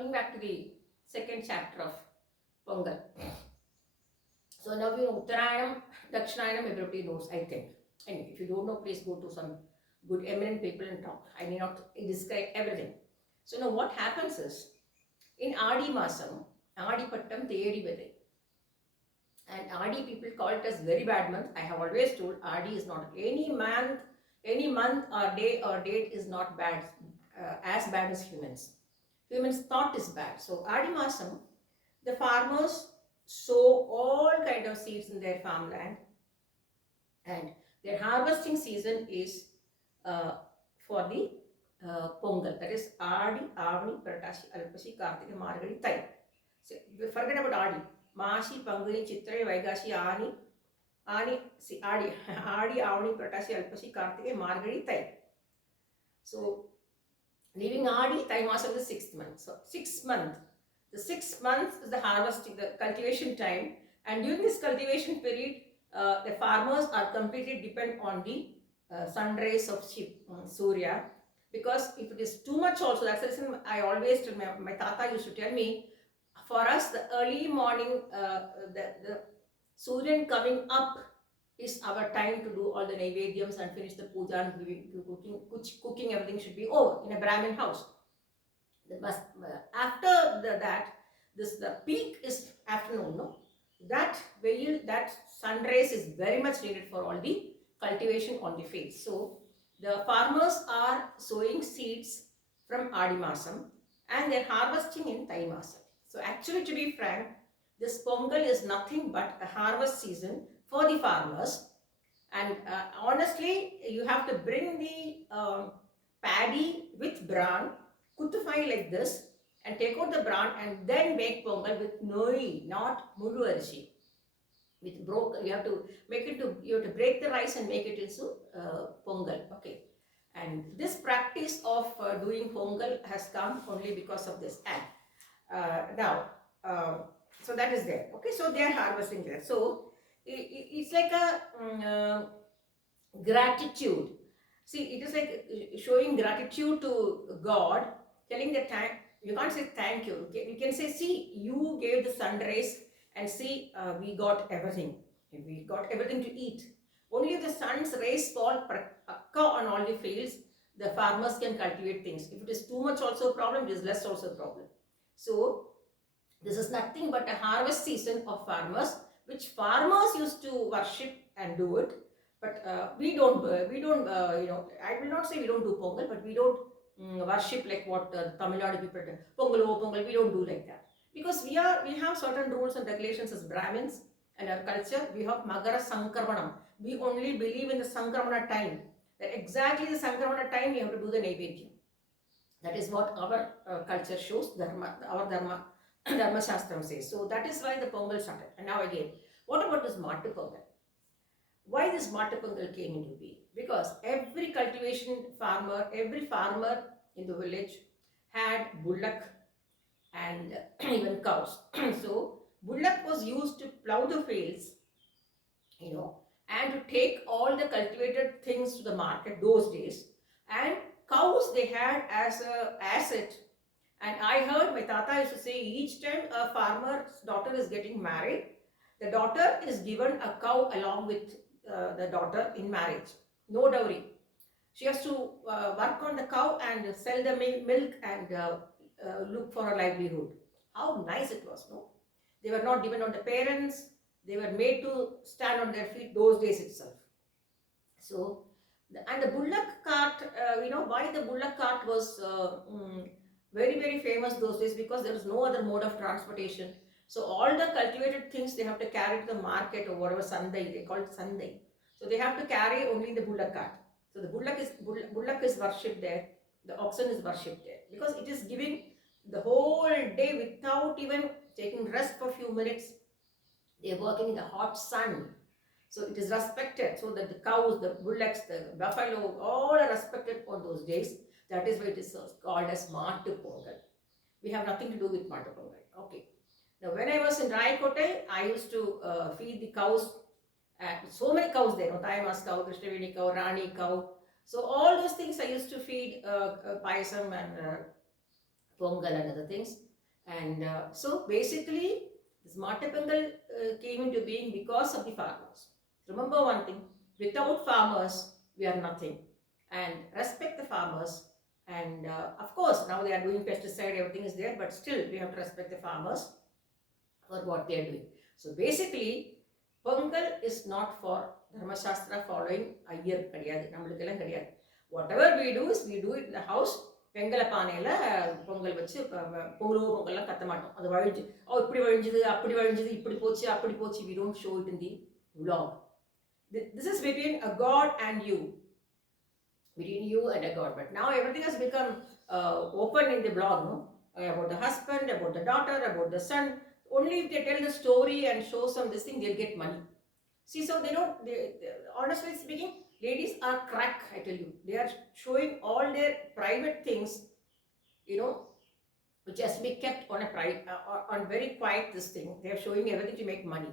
coming back to the second chapter of Pongal. So now you know Uttarayanam, Dakshinayam, everybody knows, I think. Anyway, if you don't know, please go to some good eminent people and talk. I may not describe everything. So now what happens is, in Adi Masam, Adi Pattam Teyadi Vedai. And Adi people call it as very bad month. I have always told Adi is not any month or day or date is not bad, as bad as humans. Humans thought is bad. So Adi Masam, the farmers sow all kind of seeds in their farmland, and their harvesting season is for the Pongal. That is Adi, Avani, Pratashi, Alpashi, Kartika, Margari, Thai. So forget about Adi. Mashi, Pangani, Chitra, Vaigashi, Adi, Avani, Pratashi, Alpashi, Kartika, Margari, Thai. So leaving Adi, Thai Masam is the 6th month. So 6th month. The 6th month is the harvesting, the cultivation time, and during this cultivation period, the farmers are completely dependent on the sun rays of Surya, because if it is too much also, that's the reason I always tell my tata used to tell me, for us the early morning, the Surya coming up is our time to do all the Naivedyams and finish the puja and cooking, everything should be over in a Brahmin house. After that, the peak is afternoon, no? That that sun rays is very much needed for all the cultivation on the fields. So the farmers are sowing seeds from Adi Masam and they're harvesting in Thai Masam. So actually, to be frank, this Pongal is nothing but a harvest season for the farmers. And honestly, you have to bring the paddy with bran, kuttufai like this, and take out the bran and then make pongal with noi, not mulu arishi. With you have to make it to, you have to break the rice and make it into pongal. Okay. And this practice of doing pongal has come only because of this. And so that is there. Okay, so they are harvesting there. So it's like a gratitude. See, it is like showing gratitude to God, telling the thank. You can't say thank you. You can say, see, you gave the sun rays, and see, we got everything. We got everything to eat. Only if the sun's rays fall on all the fields, the farmers can cultivate things. If it is too much also a problem, it is less also a problem. So this is nothing but a harvest season of farmers, which farmers used to worship and do it. But we don't, I will not say we don't do Pongal, but we don't worship like what Tamil Nadu people do. Pongal, we don't do like that. Because we have certain rules and regulations as Brahmins, and our culture, we have MakaraSankramana. We only believe in the Sankramana time. That exactly the Sankramana time, we have to do the Naivedya. That is what our culture shows, our Dharma Shastram says. So that is why the Pongal started. And now again, what about this Mattu Pongal? Why this Mattu Pongal came into being? Because every farmer in the village had bullock and even cows. So bullock was used to plow the fields, and to take all the cultivated things to the market those days. And cows they had as an asset. And I heard my tata used to say, each time a farmer's daughter is getting married, the daughter is given a cow along with the daughter in marriage. No dowry. She has to work on the cow and sell the milk and look for a livelihood. How nice it was, no? They were not dependent on the parents. They were made to stand on their feet those days itself. So, and the bullock cart, why the bullock cart was very, very famous those days, because there was no other mode of transportation. So all the cultivated things they have to carry to the market or whatever, sandai, they call it sandai. So they have to carry only the bullock cart. So the bullock is worshipped there, the oxen is worshipped there, because it is giving the whole day without even taking rest for a few minutes. They are working in the hot sun. So it is respected. So that the cows, the bullocks, the buffalo, all are respected on those days. That is why it is called as Mattu Pongal. We have nothing to do with Mattu Pongal. Okay. Now when I was in Raikote, I used to feed the cows. So many cows there. Thaimas cow, Krishnaveni cow, Rani cow. So all those things I used to feed Payasam and Pongal and other things. And so basically, this Matapangal came into being because of the farmers. Remember one thing, without farmers, we are nothing. And respect the farmers. And of course, now they are doing pesticide, everything is there, but still we have to respect the farmers for what they are doing. So basically, Pongal is not for Dharma Shastra following Ayyar Kadiyadu. Whatever we do is we do it in the house. வெங்கல பானையில் பொங்கல் வச்சு பொங்கல்லாம் கத்த மாட்டோம். அது வழிஞ்சு இப்படி வழிஞ்சுது அப்படி வழிஞ்சுது இப்படி போச்சு அப்படி போச்சு. We don't show it in the vlog. This is between a God and you. Between you and a God. But now everything has become open in the blog, no? About the husband, about the daughter, about the son. Only if they tell the story and show some this thing, they'll get money. See, so they don't, honestly speaking, ladies are crack, I tell you. They are showing all their private things, which has to be kept on a on very quiet this thing. They are showing everything to make money,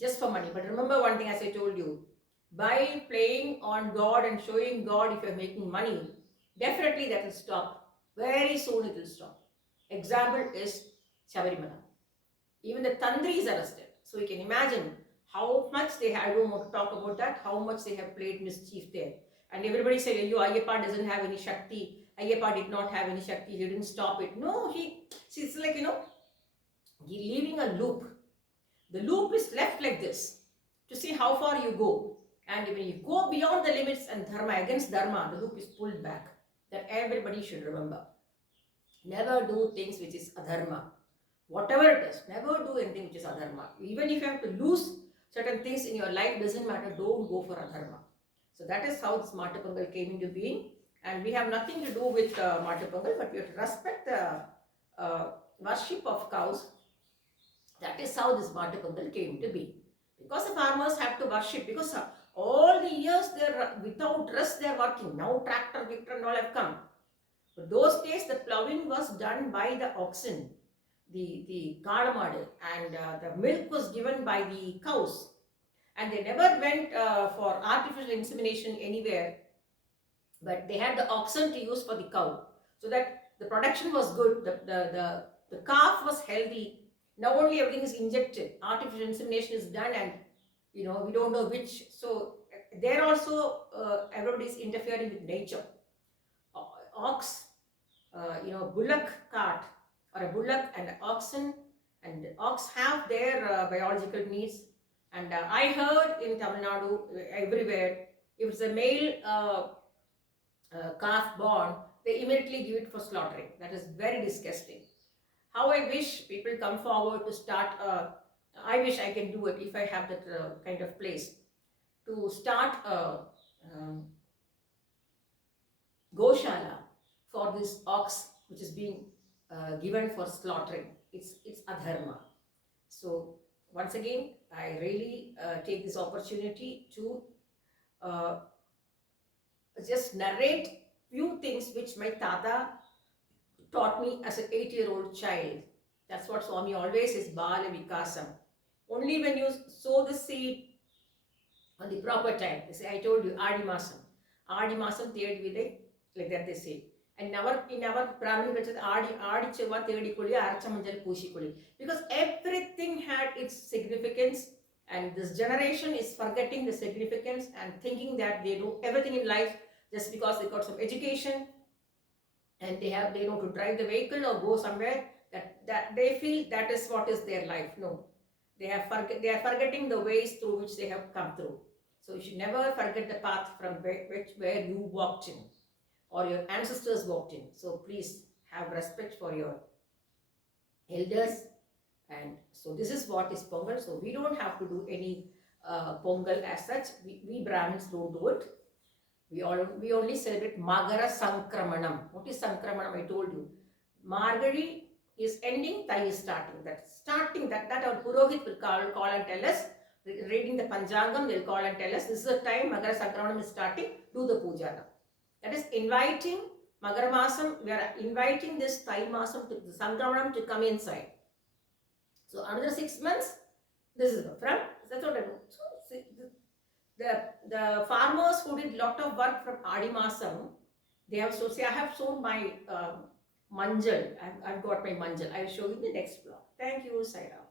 just for money. But remember one thing, as I told you, by playing on God and showing God, if you're making money, definitely that will stop. Very soon it will stop. Example is Shabarimala. Even the Tandri is arrested. So you can imagine how much they have, I don't want to talk about that, how much they have played mischief there. And everybody said, Ayyappa doesn't have any Shakti. Ayyappa did not have any Shakti. He didn't stop it. No, it's like, he's leaving a loop. The loop is left like this to see how far you go. And when you go beyond the limits and dharma, against dharma, the loop is pulled back. That everybody should remember. Never do things which is adharma. Whatever it is, never do anything which is adharma. Even if you have to lose certain things in your life, doesn't matter, don't go for adharma. So that is how this Matapangal came into being. And we have nothing to do with Matapangal, but we have to respect the worship of cows. That is how this Matapangal came to be. Because the farmers have to worship, because all the years they're without rest they're working. Now tractor, Victor and all have come. But those days the ploughing was done by the oxen, the Kalamadu, and the milk was given by the cows. And they never went for artificial insemination anywhere, but they had the oxen to use for the cow, so that the production was good, the calf was healthy. Now only everything is injected, artificial insemination is done, and we don't know which. So there also everybody is interfering with nature. Ox, bullock cart, or a bullock and an oxen, and ox have their biological needs. And I heard in Tamil Nadu, everywhere, if it's a male calf born, they immediately give it for slaughtering. That is very disgusting. How I wish people come forward to start, I wish I can do it if I have that kind of place, to start Goshala for this ox which is being given for slaughtering. It's adharma. So once again, I really take this opportunity to just narrate few things which my tata taught me as an 8-year-old child. That's what Swami always says, Bala Vikasam. Only when you sow the seed on the proper time. They say, I told you, Adi Masam. Adi Masam, Third Vidai, like that they say. And in our Brahmin culture, Adi Cheva, Thirdi Kuli, Archa Manjal Pushi Kuli. Because everything had its significance, and this generation is forgetting the significance and thinking that they do everything in life just because they got some education and they know to drive the vehicle or go somewhere, that they feel that is what is their life. No. They are forgetting the ways through which they have come through. So you should never forget the path from where you walked in, or your ancestors walked in. So please have respect for your elders. And so this is what is Pongal. So we don't have to do any Pongal as such. We Brahmins don't do it. We only celebrate MakaraSankramana. What is Sankramanam? I told you. Margari is ending, Thai is starting. That our Purohit will call and tell us. Reading the Panjangam, they'll call and tell us, this is the time MakaraSankramana is starting, do the puja now. That is inviting Magara Masam, we are inviting this Thai Masam, to the Sankramanam to come inside. So another 6 months, this is from, that's what I know. So the farmers who did lot of work from Adi Masam, they have, so say I have shown my Manjal. I've got my manjal. I'll show you in the next vlog. Thank you, Saira.